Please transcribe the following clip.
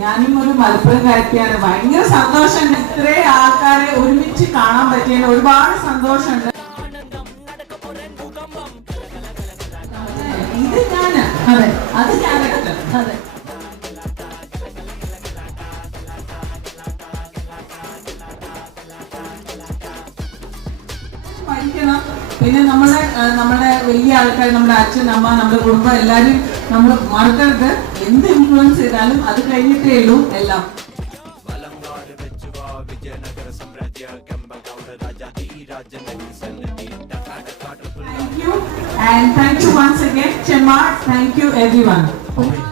ഞാനും ഒരു മലപ്പുറംകാരിയാണ്. ഭയങ്കര സന്തോഷമുണ്ട് ഇത്രയും ആൾക്കാരെ ഒരുമിച്ച് കാണാൻ പറ്റിയതിന് ഒരുപാട് സന്തോഷമുണ്ട്. ഇത് ഞാന്, അതെ, അത് ക്യാരക്ടർ, അതെ. പഠിക്കണം. പിന്നെ നമ്മുടെ വലിയ ആൾക്കാർ, നമ്മുടെ അച്ഛൻ, അമ്മ, നമ്മുടെ കുടുംബം എല്ലാവരും നമ്മൾ മറക്കരുത്. എന്ത് ഇൻഫ്ലുവൻസ് ചെയ്താലും അത് കഴിഞ്ഞിട്ടേ ഉള്ളൂ എല്ലാം. Thank you, and thank you once again, Chema. Thank you everyone.